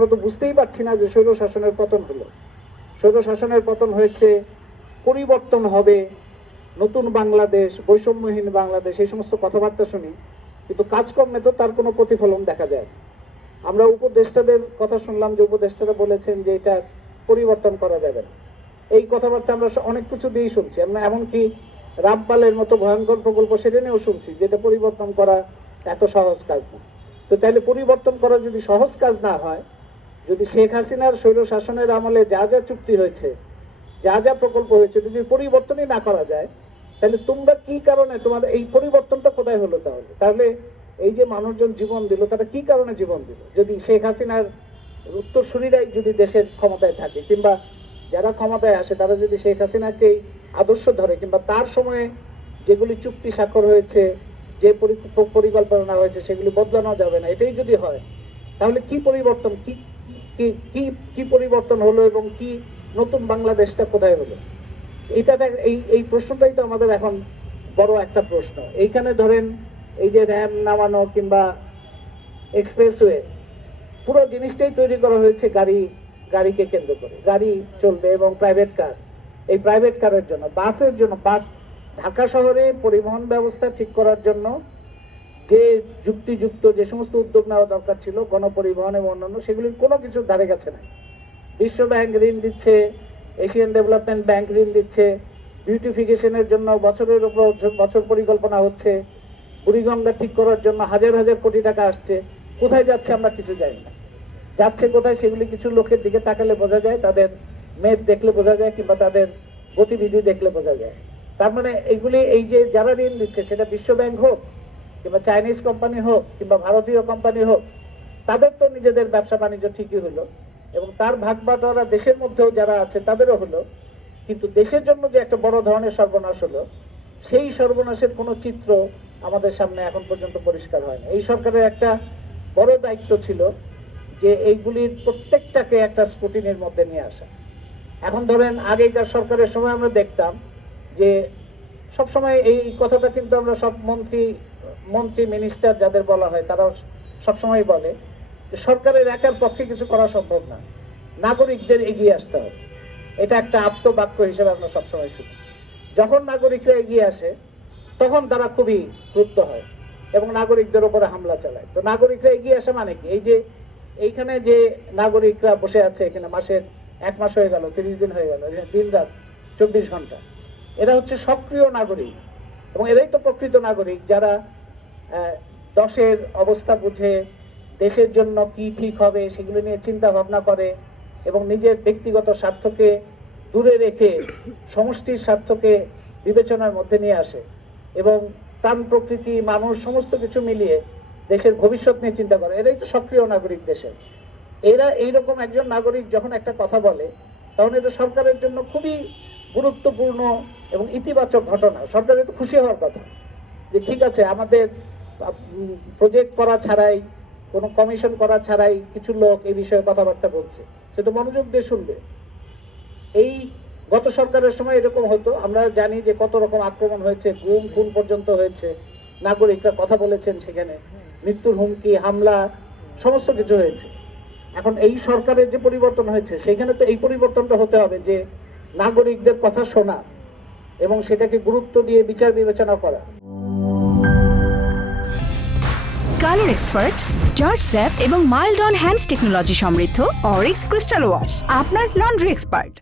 আমরা তো বুঝতেই পারছি না যে স্বৈর শাসনের পতন হলো, স্বৈর শাসনের পতন হয়েছে, পরিবর্তন হবে, নতুন বাংলাদেশ, বৈষম্যহীন বাংলাদেশ, এই সমস্ত কথাবার্তা শুনি, কিন্তু কাজকর্মে তো তার কোনো প্রতিফলন দেখা যায় না। আমরা উপদেষ্টাদের কথা শুনলাম যে উপদেষ্টারা বলেছেন যে এটা পরিবর্তন করা যাবে না। এই কথাবার্তা আমরা অনেক কিছু দিয়েই শুনছি, আমরা এমনকি রামপালের মতো ভয়ঙ্কর প্রকল্প সেটা নিয়েও শুনছি, যেটা পরিবর্তন করা এত সহজ কাজ না। তো তাহলে পরিবর্তন করা যদি সহজ কাজ না হয়, যদি শেখ হাসিনার স্বৈর শাসনের আমলে যা যা চুক্তি হয়েছে, যা যা প্রকল্প হয়েছে, যদি পরিবর্তনই না করা যায়, তাহলে তোমরা কি কারণে, তোমাদের এই পরিবর্তনটা কোথায় হলো? তাহলে এই যে মানুষজন জীবন দিল, তারা কি কারণে জীবন দিল? যদি শেখ হাসিনার উত্তরসূরিরাই যদি দেশের ক্ষমতায় থাকে, কিংবা যারা ক্ষমতায় আসে তারা যদি শেখ হাসিনাকে আদর্শ ধরে, কিংবা তার সময়ে যেগুলি চুক্তি স্বাক্ষর হয়েছে, যে পরিকল্পনা হয়েছে, সেগুলি বদলানো যাবে না, এটাই যদি হয়, তাহলে কি পরিবর্তন, কি কি কি পরিবর্তন হলো এবং কি নতুন বাংলাদেশটা কোথায় হলো? এই প্রশ্নটাই তো আমাদের এখন বড় একটা প্রশ্ন। এইখানে ধরেন এই যে র্যাম নামানো কিংবা এক্সপ্রেসওয়ে, পুরো জিনিসটাই তৈরি করা হয়েছে গাড়িকে কেন্দ্র করে। গাড়ি চলবে এবং প্রাইভেট কার, এই প্রাইভেট কারের জন্য, বাসের জন্য, ঢাকা শহরে পরিবহন ব্যবস্থা ঠিক করার জন্য যে যুক্তিযুক্ত যে সমস্ত উদ্যোগ নেওয়া দরকার ছিল, গণপরিবহন এবং অন্যান্য, সেগুলির কোনো কিছুর ধারে কাছে নাই। বিশ্ব ব্যাংক ঋণ দিচ্ছে, এশিয়ান ডেভেলপমেন্ট ব্যাংক ঋণ দিচ্ছে, বিউটিফিকেশনের জন্য বছরের উপর বছর পরিকল্পনা হচ্ছে, বুড়িগঙ্গা ঠিক করার জন্য হাজার হাজার কোটি টাকা আসছে। কোথায় যাচ্ছে আমরা কিছু জানি না, যাচ্ছে কোথায় সেগুলি কিছু লোকের দিকে তাকালে বোঝা যায়, তাদের মেদ দেখলে বোঝা যায়, কিংবা তাদের গতিবিধি দেখলে বোঝা যায়। তার মানে এইগুলি, এই যে যারা ঋণ দিচ্ছে, সেটা বিশ্ব ব্যাংক হোক কিংবা চাইনিজ কোম্পানি হোক কিংবা ভারতীয় কোম্পানি হোক, তাদের তো নিজেদের ব্যবসা বাণিজ্য ঠিকই হলো, এবং তার ভাগ বাটোয়ারা দেশের মধ্যেও যারা আছে তাদেরও হলো, কিন্তু দেশের জন্য যে একটা বড় ধরনের সর্বনাশ হলো, সেই সর্বনাশের কোনো চিত্র আমাদের সামনে এখন পর্যন্ত পরিষ্কার হয় না। এই সরকারের একটা বড় দায়িত্ব ছিল যে এইগুলির প্রত্যেকটাকে একটা স্ক্রুটিনির মধ্যে নিয়ে আসা। এখন ধরেন আগেকার সরকারের সময় আমরা দেখতাম যে সবসময় এই কথাটা কিন্তু আমরা সব মন্ত্রী মিনিস্টার যাদের বলা হয় তারাও সবসময় বলে যে সরকারের একার পক্ষে কিছু করা সম্ভব না, নাগরিকদের এগিয়ে আসতে হবে। এটা একটা আপ্তবাক্য হিসেবে আমরা সবসময় শুনি। যখন নাগরিকরা এগিয়ে আসে তখন তারা খুবই ক্রুদ্ধ হয় এবং নাগরিকদের উপরে হামলা চালায়। তো নাগরিকরা এগিয়ে আসে মানে কি? এই যে এইখানে যে নাগরিকরা বসে আছে, এখানে এক মাস হয়ে গেল, 30 দিন হয়ে গেল, দিন রাত 24 ঘন্টা, এরা হচ্ছে সক্রিয় নাগরিক, এবং এরাই তো প্রকৃত নাগরিক, যারা দশের অবস্থা বুঝে, দেশের জন্য কি ঠিক হবে সেগুলো নিয়ে চিন্তা ভাবনা করে, এবং নিজের ব্যক্তিগত স্বার্থকে দূরে রেখে সমষ্টির স্বার্থকে বিবেচনার মধ্যে নিয়ে আসে, এবং প্রাণ প্রকৃতি, মানুষ, সমস্ত কিছু মিলিয়ে দেশের ভবিষ্যৎ নিয়ে চিন্তা করে। এরাই তো সক্রিয় নাগরিক দেশের। এরা এইরকম একজন নাগরিক যখন একটা কথা বলে, তখন এটা সরকারের জন্য খুবই গুরুত্বপূর্ণ এবং ইতিবাচক ঘটনা। সরকারের তো খুশি হওয়ার কথা যে ঠিক আছে, আমাদের প্রজেক্ট করা ছাড়াই, কোনো কমিশন করা ছাড়াই কিছু লোক এই বিষয়ে কথাবার্তা বলছে, সেটা মনোযোগ দিয়ে শুনবে। এই গত সরকারের সময় এরকম হতো, আমরা জানি যে কত রকম আক্রমণ হয়েছে, গুম খুন পর্যন্ত হয়েছে, নাগরিকরা কথা বলেছেন, সেখানে মৃত্যুর হুমকি, হামলা, সমস্ত কিছু হয়েছে। এখন এই সরকারের যে পরিবর্তন হয়েছে, সেখানে তো এই পরিবর্তনটা হতে হবে যে নাগরিকদের কথা শোনা এবং সেটাকে গুরুত্ব দিয়ে বিচার বিবেচনা করা। কালার এক্সপার্ট, জর্জ স্যাপ এবং মাইল্ড অন হ্যান্ডস টেকনোলজি সমৃদ্ধ অরিক্স ক্রিস্টাল ওয়াশ, আপনার লন্ড্রি এক্সপার্ট।